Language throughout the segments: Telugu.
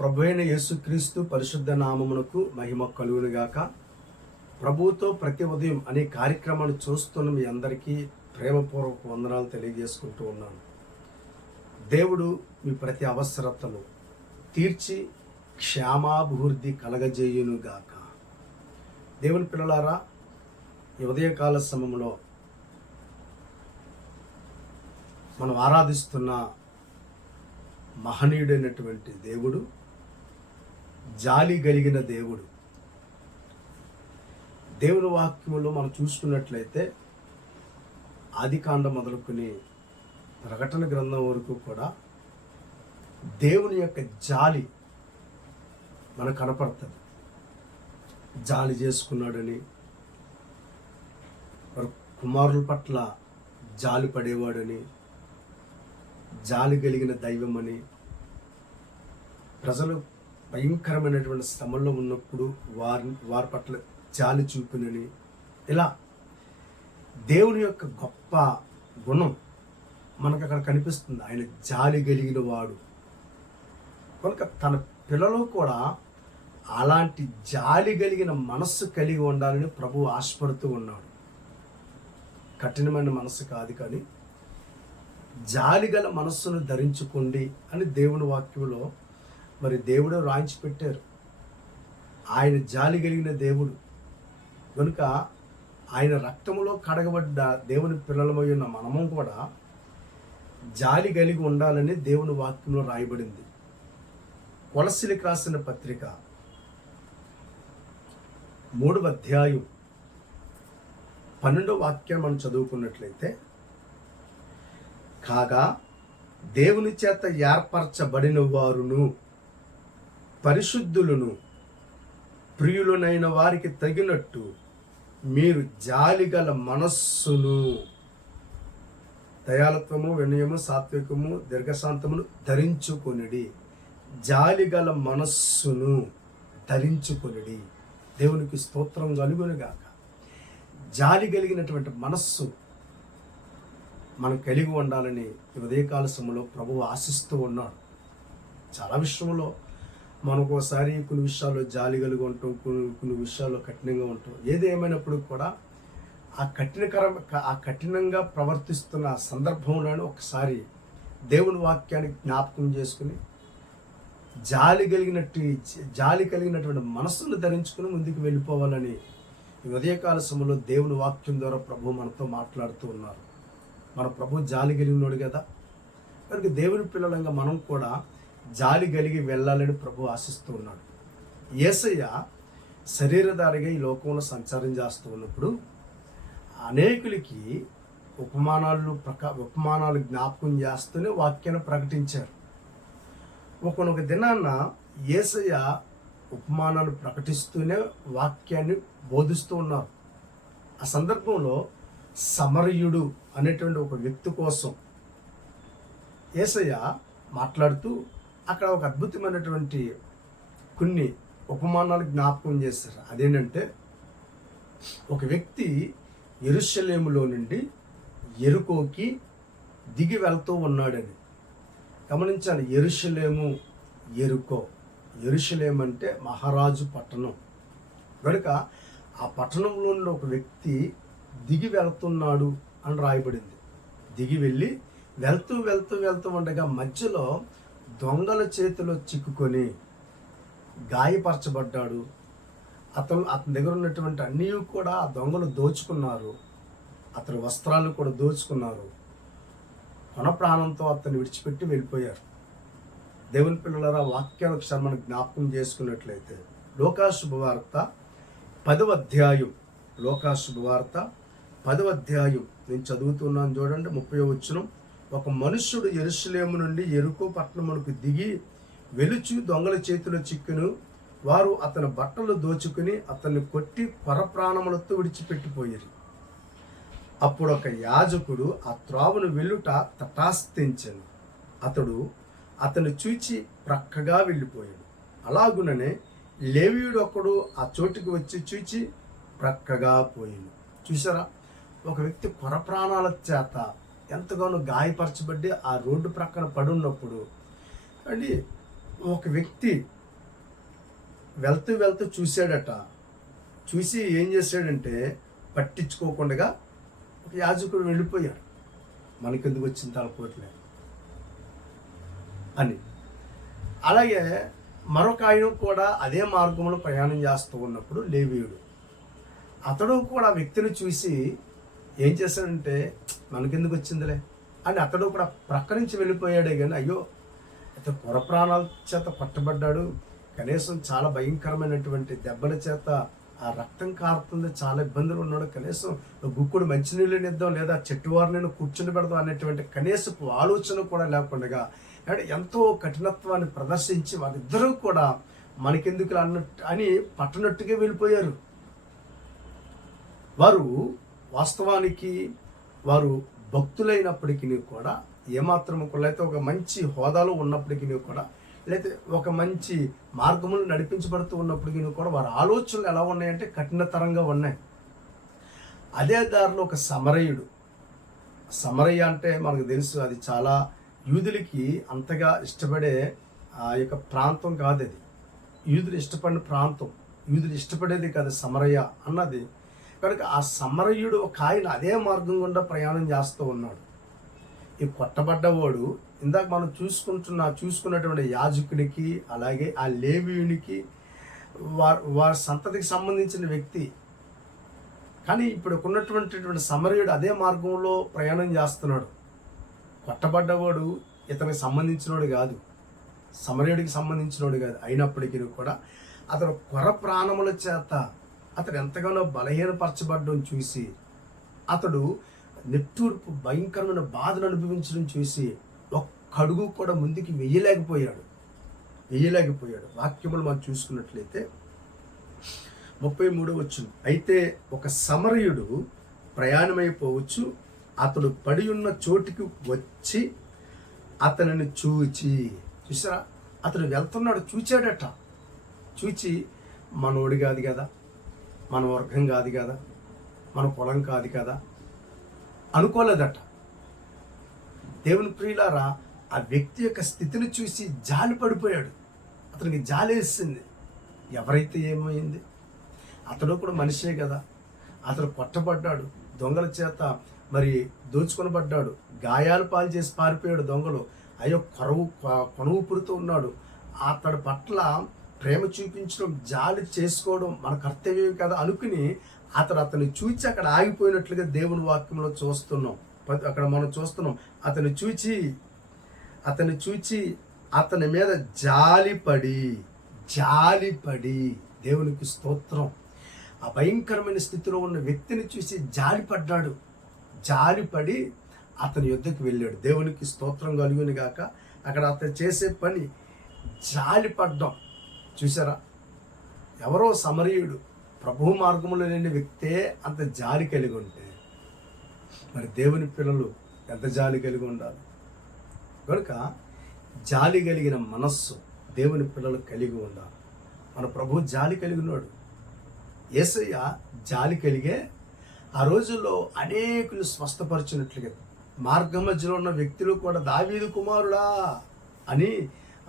ప్రభువైన యేసుక్రీస్తు పరిశుద్ధ నామమునకు మహిమ కలుగునుగాక. ప్రభువుతో ప్రతి ఉదయం అనే కార్యక్రమాన్ని చూస్తున్న మీ అందరికీ ప్రేమపూర్వక వందనాలు తెలియజేసుకుంటూ ఉన్నాను. దేవుడు మీ ప్రతి అవసరతను తీర్చి క్షేమాభివృద్ధి కలగజేయునుగాక. దేవుని పిల్లలారా, ఈ ఉదయకాల సమయంలో మనం ఆరాధిస్తున్న మహనీయుడైనటువంటి దేవుడు జాలి కలిగిన దేవుడు. దేవుని వాక్యములో మనం చూసుకున్నట్లయితే ఆదికాండం మొదలుకొని ప్రకటన గ్రంథం వరకు కూడా దేవుని యొక్క జాలి మనకు కనపడుతుంది. జాలి చేసుకున్నాడని, కుమారుల పట్ల జాలి పడేవాడని, జాలి కలిగిన దైవం అని, ప్రజలు భయంకరమైనటువంటి శ్రమల్లో ఉన్నప్పుడు వారి పట్ల జాలి చూపినని, ఇలా దేవుని యొక్క గొప్ప గుణం మనకు అక్కడ కనిపిస్తుంది. ఆయన జాలి కలిగిన వాడు కనుక తన పిల్లలు కూడా అలాంటి జాలి కలిగిన మనస్సు కలిగి ఉండాలని ప్రభువు ఆశపడుతూ ఉన్నాడు. కఠినమైన మనస్సు కాదు, కానీ జాలి గల మనస్సును ధరించుకోండి అని దేవుని వాక్యంలో మరి దేవుడు రాయించి పెట్టారు. ఆయన జాలి కలిగిన దేవుడు కనుక ఆయన రక్తములో కడగబడ్డ దేవుని పిల్లలమై ఉన్న మనము కూడా జాలి కలిగి ఉండాలని దేవుని వాక్యంలో రాయబడింది. కొలస్సీలకు రాసిన పత్రిక 3వ అధ్యాయం 12వ వాక్యం మనం చదువుకున్నట్లయితే, కాగా దేవుని చేత ఏర్పరచబడిన వారును పరిశుద్ధులను ప్రియులనైన వారికి తగినట్టు మీరు జాలిగల మనస్సును, దయాళత్వము, వినయము, సాత్వికము, దీర్ఘశాంతమును ధరించుకొనిడి. జాలిగల మనస్సును ధరించుకొనిడి. దేవునికి స్తోత్రం కలుగునుగాక. జాలి కలిగినటువంటి మనస్సు మనం కలిగి ఉండాలని ఉదయకాల సమయంలో ప్రభువు ఆశిస్తూ ఉన్నాడు. చాలా విషయంలో మనకు ఒకసారి కొన్ని విషయాల్లో జాలి కలిగి ఉంటాం, కొన్ని విషయాల్లో కఠినంగా ఉంటాం. ఏది ఏమైనప్పుడు కూడా ఆ కఠినంగా ప్రవర్తిస్తున్న సందర్భంలోనే ఒకసారి దేవుని వాక్యాన్ని జ్ఞాపకం చేసుకుని జాలి కలిగినటువంటి మనస్సును ధరించుకుని ముందుకు వెళ్ళిపోవాలని ఈ ఉదయకాల సమయంలో దేవుని వాక్యం ద్వారా ప్రభువు మనతో మాట్లాడుతూ ఉన్నారు. మన ప్రభు జాలి కలిగినోడు కదా, కనుక దేవుని పిల్లలంగా మనం కూడా జాలి కలిగి వెళ్ళాలని ప్రభు ఆశిస్తూ ఉన్నాడు. యేసయ్య శరీరధారిగా ఈ లోకంలో సంచారం చేస్తూ ఉన్నప్పుడు అనేకులకి ఉపమానాలు జ్ఞాపకం చేస్తూనే వాక్యాన్ని ప్రకటించారు. ఒకనొక దినాన్న యేసయ్య ఉపమానాలు ప్రకటిస్తూనే వాక్యాన్ని బోధిస్తూ ఉన్నారు. ఆ సందర్భంలో సమరయుడు అనేటువంటి ఒక వ్యక్తి కోసం యేసయ్య మాట్లాడుతూ అక్కడ ఒక అద్భుతమైనటువంటి కొన్ని ఉపమానాలు జ్ఞాపకం చేశారు. అదేంటంటే, ఒక వ్యక్తి యెరూషలేములో నుండి యెరికోకి దిగి వెళ్తూ ఉన్నాడని గమనించాలి. యెరూషలేము అంటే మహారాజు పట్టణం కనుక ఆ పట్టణంలో ఉన్న ఒక వ్యక్తి దిగి వెళ్తున్నాడు అని రాయబడింది. దిగి వెళ్ళి వెళ్తూ ఉండగా మధ్యలో దొంగల చేతిలో చిక్కుకొని గాయపరచబడ్డాడు. అతని దగ్గర ఉన్నటువంటి అన్నీ కూడా ఆ దొంగలు దోచుకున్నారు. అతని వస్త్రాలను కూడా దోచుకున్నారు. కొన ప్రాణంతో అతన్ని విడిచిపెట్టి వెళ్ళిపోయారు. దేవుని పిల్లలారా, వాక్యాలు ఒకసారి మనం జ్ఞాపకం చేసుకున్నట్లయితే లూకా శుభవార్త 10వ అధ్యాయం, లూకా శుభవార్త 10వ అధ్యాయం నేను చదువుతున్నాను చూడండి. 30వ వచనం, ఒక మనుష్యుడు యెరూషలేము నుండి యెరికో పట్టణమునకు దిగి వెలుచు దొంగల చేతిలో చిక్కును. వారు అతని బట్టలు దోచుకుని అతన్ని కొట్టి పరప్రాణములతో విడిచిపెట్టిపోయారు. అప్పుడు ఒక యాజకుడు ఆ త్రోవను వెళ్ళుట తటాస్థించెను. అతను చూచి ప్రక్కగా వెళ్ళిపోయాడు. అలాగుననే లేవీయుడు ఒకడు ఆ చోటుకి వచ్చి చూచి ప్రక్కగా పోయాడు. చూసారా, ఒక వ్యక్తి పరప్రాణాల చేత ఎంతగానో గాయపరచబడి ఆ రోడ్డు ప్రక్కన పడున్నప్పుడు అండి ఒక వ్యక్తి వెళ్తూ వెళ్తూ చూశాడట. చూసి ఏం చేశాడంటే పట్టించుకోకుండా ఒక యాజకుడు వెళ్ళిపోయాడు. మనకెందుకు వచ్చిన తలపోట్లే అని. అలాగే మరొక ఆయన కూడా అదే మార్గంలో ప్రయాణం చేస్తూ ఉన్నప్పుడు లేవీయుడు, అతడు కూడా వ్యక్తిని చూసి ఏం చేశాడంటే మనకెందుకు వచ్చిందిలే అని అతడు కూడా ప్రక్క నుంచి వెళ్ళిపోయాడే. కానీ అయ్యో అతను పొర ప్రాణాల చేత పట్టబడ్డాడు, కనీసం చాలా భయంకరమైనటువంటి దెబ్బల చేత ఆ రక్తం కారుతుంది, చాలా ఇబ్బందులు ఉన్నాడు, కనీసం గుక్కుడు మంచినీళ్ళు నిద్దాం లేదా చెట్టువారిని కూర్చుని పెడదాం అనేటువంటి కనీసపు ఆలోచన కూడా లేకుండా అంటే ఎంతో కఠినత్వాన్ని ప్రదర్శించి వారిద్దరూ కూడా మనకెందుకు అన్నట్టు అని పట్టనట్టుగా వెళ్ళిపోయారు. వారు వాస్తవానికి వారు భక్తులైనప్పటికీ కూడా ఏమాత్రము కూడా, లేకపోతే ఒక మంచి హోదాలో ఉన్నప్పటికీ కూడా, లేకపోతే ఒక మంచి మార్గములు నడిపించబడుతూ ఉన్నప్పటికీ కూడా వారి ఆలోచనలు ఎలా ఉన్నాయంటే కఠినతరంగా ఉన్నాయి. అదే దారిలో ఒక సమరయ్య అంటే మనకు తెలుసు, అది చాలా యూదులకి అంతగా ఇష్టపడే ఆ యొక్క ప్రాంతం కాదు. అది యూదులు ఇష్టపడిన ప్రాంతం, యూదులు ఇష్టపడేది కాదు సమరయ్య అన్నది. కనుక ఆ సమరయుడు ఒక ఆయన అదే మార్గం గుండా ప్రయాణం చేస్తూ ఉన్నాడు. ఈ కొట్టబడ్డవాడు ఇందాక మనం చూసుకున్నటువంటి యాజకునికి అలాగే ఆ లేవీయునికి వారి సంతతికి సంబంధించిన వ్యక్తి. కానీ ఇప్పుడు ఉన్నటువంటి సమరయుడు అదే మార్గంలో ప్రయాణం చేస్తున్నాడు. కొట్టబడ్డవాడు ఇతనికి సంబంధించినోడు కాదు, సమరయుడికి సంబంధించినోడు కాదు. అయినప్పటికీ కూడా అతను కొర ప్రాణముల చేత అతడు ఎంతగానో బలహీనపరచబడ్డం చూసి, అతడు నిట్టూర్పు భయంకరమైన బాధను అనుభవించడం చూసి ఒక్క అడుగు కూడా ముందుకి వెయ్యలేకపోయాడు. వాక్యములు మనం చూసుకున్నట్లయితే 33 వచనం, అయితే ఒక సమరయుడు ప్రయాణమైపోవచ్చు, అతడు పడి ఉన్న చోటికి వచ్చి అతనిని చూసారా, అతడు వెళ్తున్నాడు, చూచాడట. చూచి మనోడు కాదు కదా, మన వర్గం కాదు కదా, మన పొలం కాదు కదా అనుకోలేదట. దేవుని ప్రియులారా, ఆ వ్యక్తి యొక్క స్థితిని చూసి జాలి పడిపోయాడు. అతనికి జాలి వేసింది. ఎవరైతే ఏమైంది, అతడు కూడా మనిషే కదా, అతడు కొట్టబడ్డాడు, దొంగల చేత మరి దోచుకొనబడ్డాడు, గాయాలు పాలు చేసి పారిపోయాడు దొంగలు. అయ్యో కొనువు పురుతూ ఉన్నాడు. అతడి పట్ల ప్రేమ చూపించడం, జాలి చేసుకోవడం మన కర్తవ్యం కదా అనుకుని అతన్ని చూచి అక్కడ ఆగిపోయినట్లుగా దేవుని వాక్యంలో చూస్తున్నాం. అక్కడ మనం చూస్తున్నాం, అతన్ని చూచి అతని మీద జాలిపడి దేవునికి స్తోత్రం. ఆ భయంకరమైన స్థితిలో ఉన్న వ్యక్తిని చూసి జాలిపడి అతని యుద్ధకు వెళ్ళాడు. దేవునికి స్తోత్రం కలుగును గాక. అక్కడ అతను చేసే పని జాలిపడ్డం. చూసారా, ఎవరో సమరయుడు ప్రభు మార్గంలో లేని వ్యక్తే అంత జాలి కలిగి ఉంటే మరి దేవుని పిల్లలు ఎంత జాలి కలిగి ఉండాలి. కనుక జాలి కలిగిన మనస్సు దేవుని పిల్లలు కలిగి ఉండాలి. మన ప్రభు జాలి కలిగినాడు. యేసయ్య జాలి కలిగే ఆ రోజుల్లో అనేకులు స్వస్థపరిచినట్లుగా మార్గం మధ్యలో ఉన్న వ్యక్తులు కూడా దావీదు కుమారుడా అని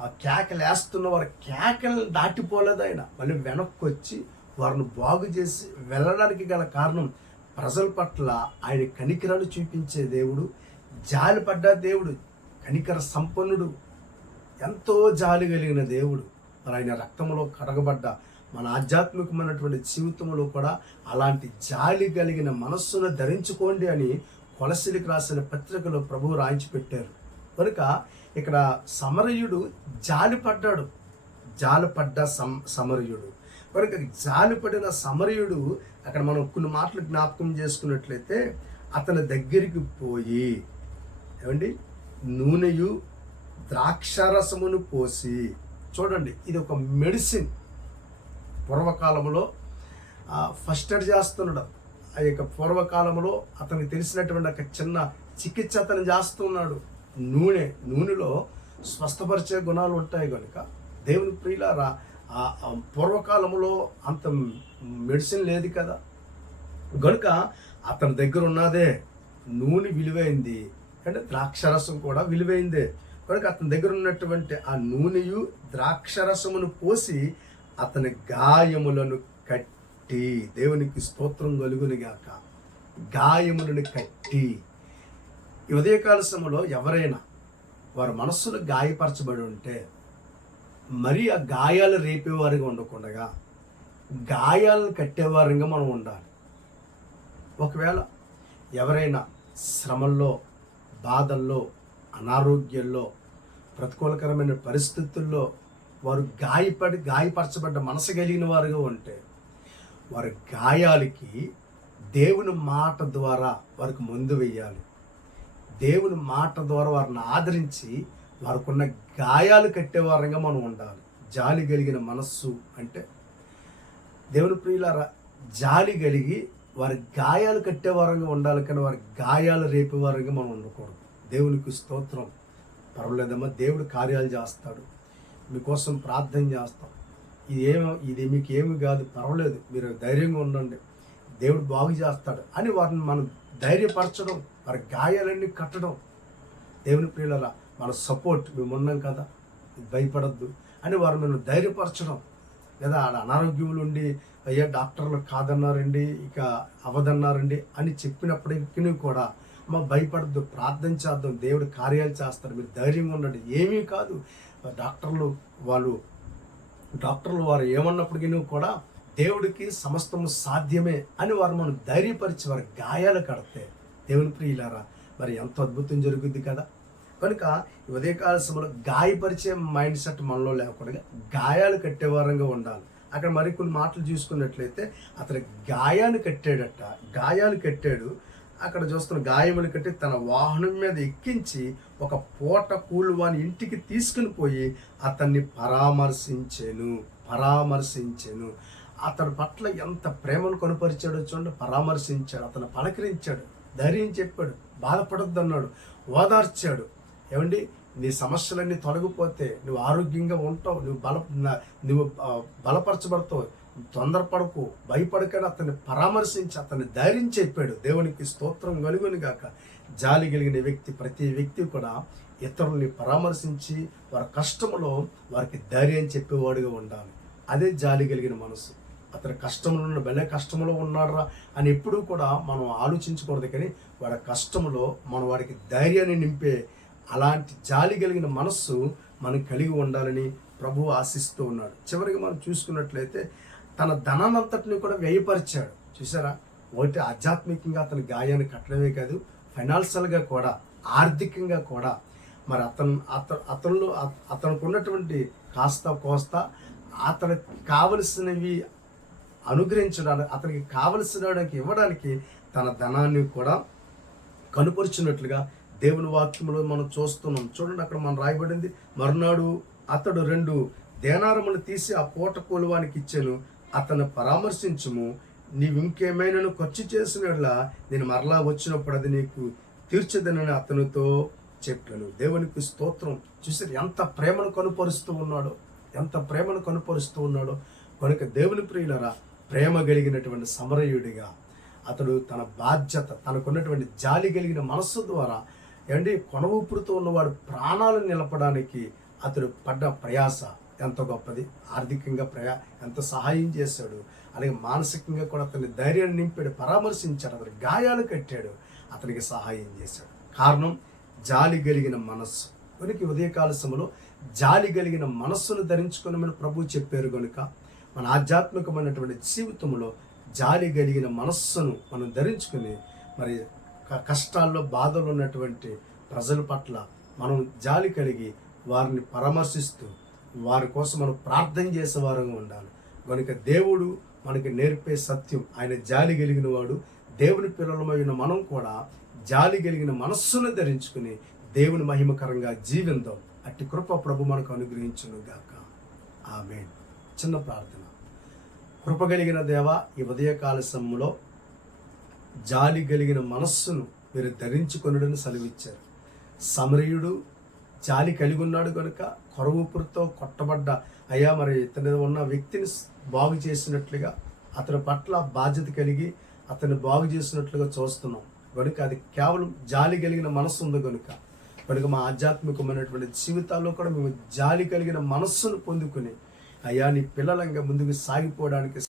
ఆ కేకలు వేస్తున్న వారి కేకలను దాటిపోలేదు ఆయన. మళ్ళీ వెనక్కి వచ్చి వారిని బాగు చేసి వెళ్ళడానికి గల కారణం ప్రజల పట్ల ఆయన కనికరాన్ని చూపించే దేవుడు, జాలిపడ్డ దేవుడు, కనికర సంపన్నుడు, ఎంతో జాలి కలిగిన దేవుడు. మరి ఆయన రక్తంలో కడగబడ్డ మన ఆధ్యాత్మికమైనటువంటి జీవితంలో కూడా అలాంటి జాలి కలిగిన మనస్సును ధరించుకోండి అని కొలసీలకు రాసిన పత్రికలో ప్రభువు రాయించి పెట్టారు. కనుక ఇక్కడ సమరయుడు జాలిపడ్డ సమరయుడు. కనుక జాలిపడిన సమరయుడు అక్కడ మనం కొన్ని మాటలు జ్ఞాపకం చేసుకున్నట్లయితే అతని దగ్గరికి పోయి నూనెయు ద్రాక్షారసమును పోసి, చూడండి ఇది ఒక మెడిసిన్. పూర్వకాలంలో ఫస్ట్ ఎయిడ్ చేస్తున్నాడు. ఆ యొక్క పూర్వకాలంలో అతనికి తెలిసినటువంటి ఒక చిన్న చికిత్స అతను చేస్తున్నాడు. నూనెలో స్వస్థపరిచే గుణాలు ఉంటాయి కనుక దేవుని ప్రియులారా, పూర్వకాలంలో అంత మెడిసిన్ లేదు కదా. కనుక అతని దగ్గర ఉన్నదే నూనె విలువైంది, అంటే ద్రాక్షరసం కూడా విలువైందే. కనుక అతని దగ్గర ఉన్నటువంటి ఆ నూనెయు ద్రాక్షరసమును పోసి అతని గాయములను కట్టి, దేవునికి స్తోత్రం కలుగునుగాక, గాయములను కట్టి. ఈ ఉదయకాల సమయంలో ఎవరైనా వారి మనస్సులు గాయపరచబడి ఉంటే మరి ఆ గాయాలు రేపేవారిగా ఉండకుండా గాయాలను కట్టేవారిగా మనం ఉండాలి. ఒకవేళ ఎవరైనా శ్రమల్లో, బాధల్లో, అనారోగ్యంలో, ప్రతికూలకరమైన పరిస్థితుల్లో వారు గాయపరచబడ్డ మనసు కలిగిన వారుగా ఉంటే వారి గాయాలకి దేవుని మాట ద్వారా వారికి మందు వేయాలి. దేవుని మాట ద్వారా వారిని ఆదరించి వారికి ఉన్న గాయాలు కట్టేవారంగా మనం ఉండాలి. జాలి కలిగిన మనస్సు అంటే దేవుని ప్రియులారా, జాలి కలిగి వారి గాయాలు కట్టేవారంగా ఉండాలి, కానీ వారి గాయాలు రేపేవారంగా మనం ఉండకూడదు. దేవునికి స్తోత్రం. పర్వాలేదమ్మా, దేవుడు కార్యాలు చేస్తాడు, మీకోసం ప్రార్థన చేస్తాం, ఇది మీకు ఏమి కాదు, పర్వాలేదు, మీరు ధైర్యంగా ఉండండి, దేవుడు బాగు చేస్తాడు అని వారిని మనం ధైర్యపరచడం, వారి గాయాలన్నీ కట్టడం. దేవుని ప్రియులారా, మన సపోర్ట్, మేము ఉన్నాం కదా, భయపడద్దు అని వారు మనం ధైర్యపరచడం. లేదా అనారోగ్యములు ఉండి అయ్యా డాక్టర్లు కాదన్నారండి, ఇక అవదన్నారండి అని చెప్పినప్పటికీ కూడా భయపడద్దు, ప్రార్థన చేద్దాం, దేవుడు కార్యాలు చేస్తాడు, మీరు ధైర్యంగా ఉండండి, ఏమీ కాదు. డాక్టర్లు వారు ఏమన్నప్పటికీ కూడా దేవుడికి సమస్తము సాధ్యమే అని వారు మనం ధైర్యపరిచి వారి గాయాలు కడితే, దేవుని ప్రియులారా, మరి ఎంత అద్భుతం జరుగుద్ది కదా. కనుక ఉదయకాల సమయంలో గాయపరిచే మైండ్ సెట్ మనలో లేకుండా గాయాలు కట్టేవారంగా ఉండాలి. అక్కడ మరికొన్ని మాటలు చూసుకున్నట్లయితే అతను గాయాలు కట్టాడు. అక్కడ చూస్తున్న గాయములు కట్టి తన వాహనం మీద ఎక్కించి ఒక పూట కూలి వాని ఇంటికి తీసుకుని పోయి అతన్ని పరామర్శించెను. అతని పట్ల ఎంత ప్రేమను కనుపరిచాడో చూడండి. పరామర్శించాడు, అతను పలకరించాడు, ధైర్యం చెప్పాడు, బాధపడొద్దు అన్నాడు, ఓదార్చాడు. ఏమండి, నీ సమస్యలన్నీ తొలగిపోతే నువ్వు ఆరోగ్యంగా ఉంటావు, నువ్వు బలపరచబడతావు, తొందరపడకు, భయపడకని అతన్ని పరామర్శించి అతన్ని ధైర్యం చెప్పాడు. దేవునికి స్తోత్రం కలుగును గాక. జాలి కలిగిన వ్యక్తి, ప్రతి వ్యక్తి కూడా ఇతరుల్ని పరామర్శించి వారి కష్టంలో వారికి ధైర్యం చెప్పేవాడుగా ఉండాలి. అదే జాలి కలిగిన మనసు. అతని కష్టంలో భలే కష్టంలో ఉన్నాడురా అని ఎప్పుడూ కూడా మనం ఆలోచించకూడదు, కానీ వాడి కష్టంలో మనం వాడికి ధైర్యాన్ని నింపే అలాంటి జాలి కలిగిన మనస్సు మనం కలిగి ఉండాలని ప్రభువు ఆశిస్తూ ఉన్నాడు. చివరికి మనం చూసుకున్నట్లయితే తన ధనాన్నంతటిని కూడా వ్యయపరిచాడు. చూసారా, ఒకటి ఆధ్యాత్మికంగా అతని గాయాన్ని కట్టడమే కాదు, ఫైనాన్షియల్గా కూడా, ఆర్థికంగా కూడా. మరి అతనికి ఉన్నటువంటి కాస్త కోస్తా అతనికి కావలసినవి అనుగ్రహించడానికి, అతనికి కావలసినడానికి ఇవ్వడానికి తన ధనాన్ని కూడా కనుపరుచినట్లుగా దేవుని వాక్యంలో మనం చూస్తున్నాం. చూడండి, అక్కడ మనం రాయబడింది, మరునాడు అతడు 2 దేనారములు తీసి ఆ పూట కూలివానికి ఇచ్చాను, అతను పరామర్శించుము, నీవు ఇంకేమైనా ఖర్చు చేసినట్లా నేను మరలా వచ్చినప్పుడు అది నీకు తీర్చదనని అతనితో చెప్పాను. దేవునికి స్తోత్రం. చూసారు ఎంత ప్రేమను కనుపరుస్తూ ఉన్నాడో. కనుక దేవుని ప్రియులరా, ప్రేమ కలిగినటువంటి సమరయుడిగా అతడు తన బాధ్యత, తనకున్నటువంటి జాలి కలిగిన మనస్సు ద్వారా కొన ఊపిరితో ఉన్నవాడు ప్రాణాలను నిలపడానికి అతడు పడ్డ ప్రయాస ఎంత గొప్పది. ఆర్థికంగా ఎంత సహాయం చేశాడు, అలాగే మానసికంగా కూడా అతని ధైర్యాన్ని నింపాడు, పరామర్శించాడు, అతని గాయాలు కట్టాడు, అతనికి సహాయం చేశాడు. కారణం జాలి కలిగిన మనస్సు. కనుక ఉదయకాల సమయంలో జాలి కలిగిన మనస్సును ధరించుకుని ప్రభు చెప్పారు. కనుక మన ఆధ్యాత్మికమైనటువంటి జీవితంలో జాలి కలిగిన మనస్సును మనం ధరించుకుని మరి కష్టాల్లో, బాధలు ఉన్నటువంటి ప్రజల పట్ల మనం జాలి కలిగి వారిని పరామర్శిస్తూ వారి కోసం మనం ప్రార్థన చేసేవారంగా ఉండాలి. కనుక దేవుడు మనకి నేర్పే సత్యం, ఆయన జాలి కలిగిన వాడు. దేవుని పిల్లలమైన మనం కూడా జాలి కలిగిన మనస్సును ధరించుకుని దేవుని మహిమకరంగా జీవిందాం. అట్టి కృప ప్రభు మనకు అనుగ్రహించును గాక. ఆమేన్. చిన్న ప్రార్థన. కృప కలిగిన దేవా, ఈ ఉదయకాల సమయంలో జాలి కలిగిన మనస్సును మీరు ధరించుకొనుడని సెలవిచ్చారు. సమరయుడు జాలి కలిగి ఉన్నాడు కనుక కొరవూపురితో కొట్టబడ్డ అయ్యా మరి ఇతని ఉన్న వ్యక్తిని బాగు చేసినట్లుగా, అతని పట్ల బాధ్యత కలిగి అతన్ని బాగు చేసినట్లుగా చూస్తున్నాం. కనుక అది కేవలం జాలి కలిగిన మనస్సు ఉంది కనుక కనుక మా ఆధ్యాత్మికమైనటువంటి జీవితాల్లో కూడా మేము జాలి కలిగిన మనస్సును పొందుకుని అయ్యా నీ పిల్లలంగా ముందుకు సాగిపోవడానికి